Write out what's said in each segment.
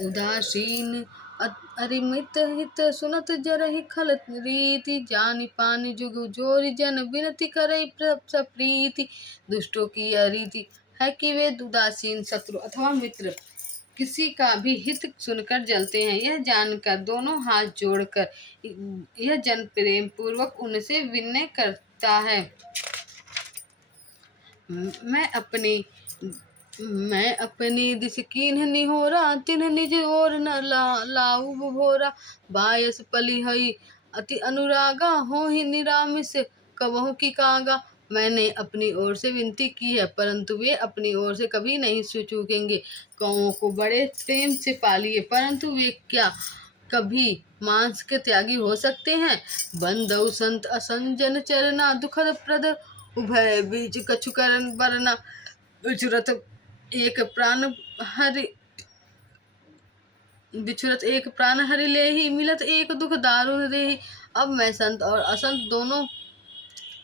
उदासीन अरिमित हित सुनत जरहि खल रीति जानि पानि जुग जोरि जन विनती करई प्रीति। दुष्टों की यह रीति है कि वे उदासीन शत्रु अथवा मित्र किसी का भी हित सुनकर जलते हैं। यह जानकर दोनों हाथ जोड़कर यह जन प्रेम पूर्वक उनसे विनय करता है। मैं अपनी मैं अपनी दिस कीन्ह निहोरा तिन्ह निज ओर न लाऊ भोरा। बायस पली हई अति अनुरागा हो ही निरामिस कबहु की कागा। मैंने अपनी ओर से विनती की है परंतु वे अपनी ओर से कभी नहीं चूकेंगे। कौओं को बड़े प्रेम से पालिए परंतु वे क्या कभी मांस के त्यागी हो सकते हैं। बंदौ संत असंजन चरना दुखद प्रद उभय बीच कछु करन बरना। बिछुरत एक प्राण हरि लेहि मिलत एक दुख दारुण देहि। अब मैं संत और असंत दोनों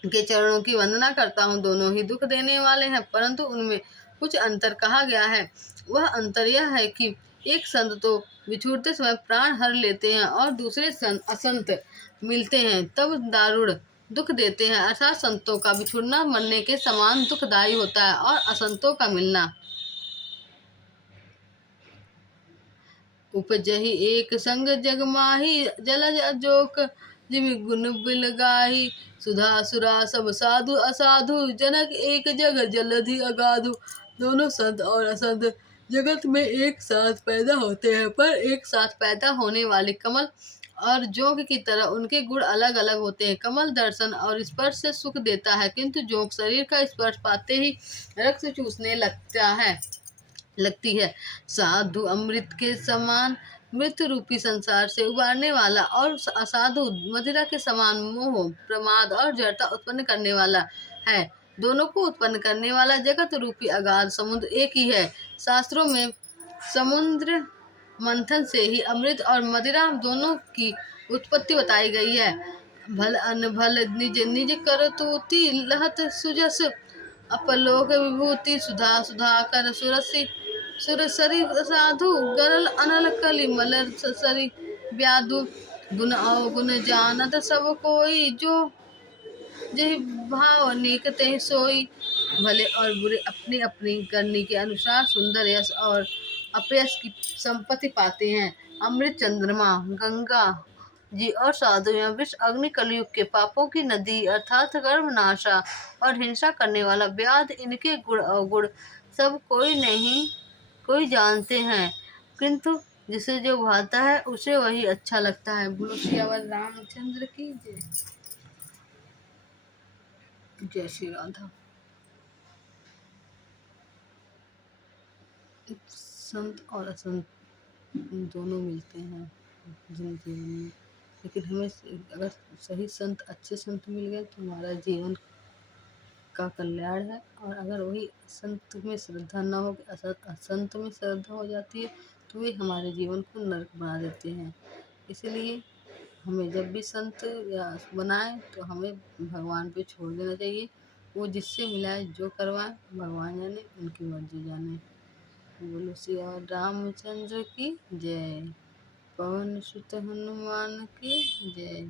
के चरणों की वंदना करता हूँ। दोनों ही दुख देने वाले हैं परंतु उनमें कुछ अंतर कहा गया है। वह अंतर यह है कि एक संत तो बिछुड़ते समय प्राण हर लेते हैं और दूसरे असंत मिलते हैं तब दारुण दुख देते हैं। अर्थात संतों का बिछुड़ना मरने के समान दुखदायी होता है और असंतों का मिलना उपजहि एक संग जग माही। जलज अजोक जिमि गुण बिलगाही। सुधा सुरा सब साधु असाधु जनक एक जग जलधि अगाधु। दोनों संत और असंत जगत में एक साथ पैदा होते हैं पर एक साथ पैदा होने वाले कमल और जोंक की तरह उनके गुण अलग अलग होते हैं। कमल दर्शन और स्पर्श से सुख देता है किंतु जोंक शरीर का स्पर्श पाते ही रक्त चूसने लगती है। साधु अमृत के समान मृत्यु रूपी संसार से उबारने वाला और असाधु मदिरा के समान मोह प्रमाद और जड़ता उत्पन्न करने वाला है। दोनों को उत्पन्न करने वाला जगत रूपी अगाध समुद्र एक ही है। शास्त्रों में समुद्र मंथन से ही अमृत और मदिरा दोनों की उत्पत्ति बताई गई है। भल अन भल निज निज करतुति लहत सुजस अपलोक विभूति। सुधा सुधा कर सुरसि सुरसरी साधु गरल अनल कलि मलर सरी ब्याधु। गुण अवगुण जानत सब कोई जो जहि भाव नीक तहि सोई। भले और बुरे अपनी अपनी करनी के अनुसार सुंदर यश और अपयश की संपत्ति पाते हैं। अमृत चंद्रमा गंगा जी और साधु या विष अग्नि कलयुग के पापों की नदी अर्थात कर्मनाशा और हिंसा करने वाला व्याध इनके गुण अवगुण सब कोई जानते हैं किंतु जिसे जो भाता है उसे वही अच्छा लगता है। बोलो सियावर रामचंद्र की जय। जय श्री राधा। संत और असंत दोनों मिलते हैं जिंदगी में लेकिन हमें अगर सही संत अच्छे संत मिल गए तो हमारा जीवन का कल्याण है। और अगर वही संत में श्रद्धा न हो असंत में श्रद्धा हो जाती है तो वे हमारे जीवन को नरक बना देते हैं। इसलिए हमें जब भी संत या बनाए तो हमें भगवान पे छोड़ देना चाहिए। वो जिससे मिलाए जो करवाए भगवान जाने उनकी मर्जी जाने। बोलो सिया रामचंद्र की जय। पवन सुत हनुमान की जय।